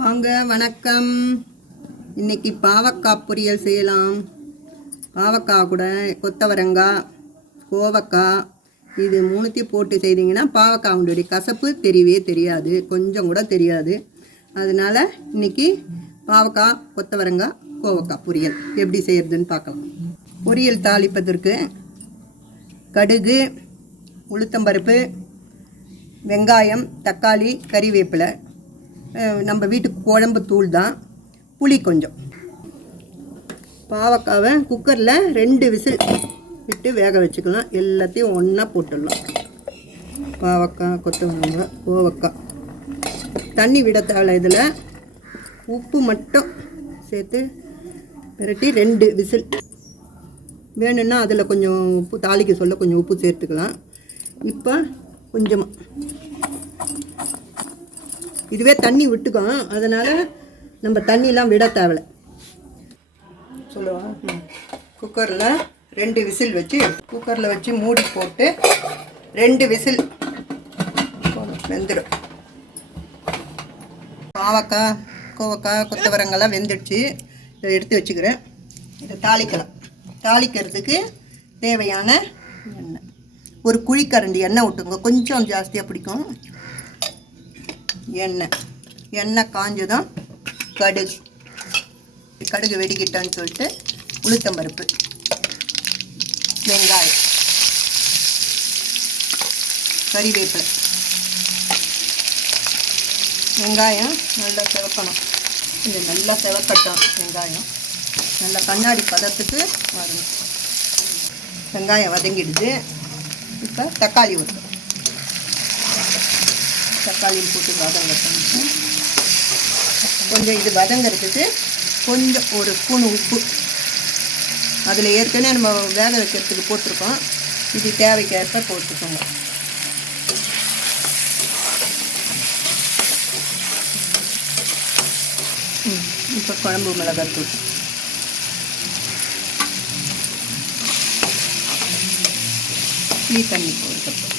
வாங்க, வணக்கம். இன்னைக்கு பாவக்காய் பொரியல் செய்யலாம். பாவக்காய் கூட கொத்தவரங்காய், கோவக்காய் இது மூணுத்தையும் போட்டு செய்தீங்கன்னா பாவக்காவுடைய கசப்பு தெரியவே தெரியாது, கொஞ்சம் கூட தெரியாது. அதனால இன்னைக்கு பாவக்காய், கொத்தவரங்காய், கோவக்காய் பொரியல் எப்படி செய்யறதுன்னு பார்க்கலாம். பொரியல் தாளிப்பதற்கு கடுகு, உளுத்தம்பருப்பு, வெங்காயம், தக்காளி, கறிவேப்பிலை, நம்ம வீட்டுக்கு குழம்பு தூள் தான், புளி கொஞ்சம். பாவக்காவை குக்கரில் 2 விசில் விட்டு வேக வச்சுக்கலாம். எல்லாத்தையும் ஒன்றா போட்டுடலாம். பாவக்காய், கொத்தவரங்காய், கோவக்காய். தண்ணி விட தேவை. இதில் உப்பு மட்டும் சேர்த்து விரட்டி 2 விசில். வேணும்னா அதில் கொஞ்சம் உப்பு தாளிக்க சொல்ல கொஞ்சம் உப்பு சேர்த்துக்கலாம். இப்போ கொஞ்சமாக இதுவே தண்ணி விட்டுக்கும், அதனால் நம்ம தண்ணிலாம் விட தேவையில்லை. சொல்லுவோம். குக்கரில் 2 விசில் வச்சு மூடி போட்டு 2 விசில் வெந்துடும். பாவக்காய், கோவக்காய், கொத்தவரங்கெல்லாம் வெந்துடுச்சு. இதை எடுத்து வச்சுக்கிறேன். இதை தாளிக்கலாம். தாளிக்கிறதுக்கு தேவையான எண்ணெய், ஒரு குழிக்கரண்டி எண்ணெய் விட்டுங்க. கொஞ்சம் ஜாஸ்தியாக பிடிக்கும். எண்ணெய் காஞ்சதும் கடுகு வெடிக்கிட்டான்னு சொல்லிட்டு உளுத்தம்பருப்பு, வெங்காயம், கறிவேப்பிலை. வெங்காயம் நல்லா செவக்கணும். இது நல்லா செவக்கட்டும். வெங்காயம் நல்லா கண்ணாடி பதத்துக்கு வரணும். வெங்காயம் வதங்கிடுது. இப்போ தக்காளி ஊற்றணும். தக்காளியும் போட்டு வதங்கட்டும். கொஞ்சம் இது வதங்கிறதுக்கு கொஞ்சம் ஒரு ஸ்பூன் உப்பு. அதில் ஏற்கனவே நம்ம வேக வைக்கிறதுக்கு போட்டிருக்கோம். இது தேவைக்கேற்ப போட்டுக்கோங்க. இப்போ குழம்பு மிளகாத்தூள், புளி தண்ணி போட்டுக்கணும்.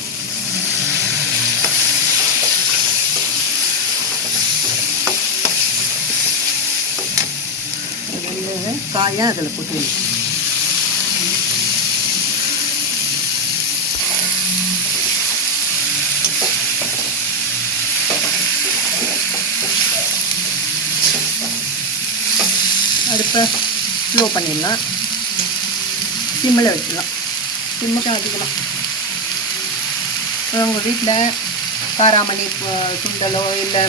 காயை அதில் போட்டு அடுப்பை ஸ்லோ பண்ணிடலாம். சிம்மில் வச்சுக்கலாம். சிம்முக்கு வச்சுக்கலாம். உங்கள் வீட்டில் காராமணி சுண்டலோ இல்லை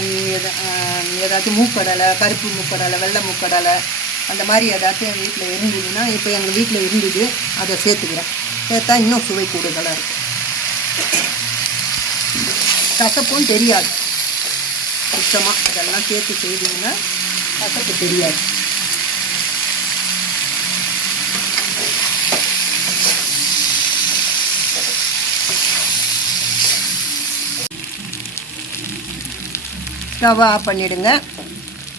ஏதாச்சும் மூக்கடலை, கருப்பு மூக்கடலை, வெள்ளை மூக்கடலை, அந்த மாதிரி ஏதாச்சும் எங்கள் வீட்டில் இருந்ததுன்னா, இப்போ எங்கள் வீட்டில் இருந்தது, அதை சேர்த்துக்கிறேன். சேர்த்தா இன்னும் சுவை கூடுதலாக இருக்கும். கசப்பும் தெரியாது. சுத்தமாக அதெல்லாம் சேர்த்து செய்தீங்கன்னா கசப்பு தெரியாது. ஸ்டவ் ஆஃப் பண்ணிவிடுங்க.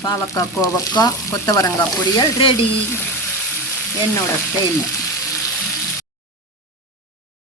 பாவக்காய், கோவக்காய், கொத்தவரங்காய் பொரியல் ரெடி. என்னோட ஸ்டைல்.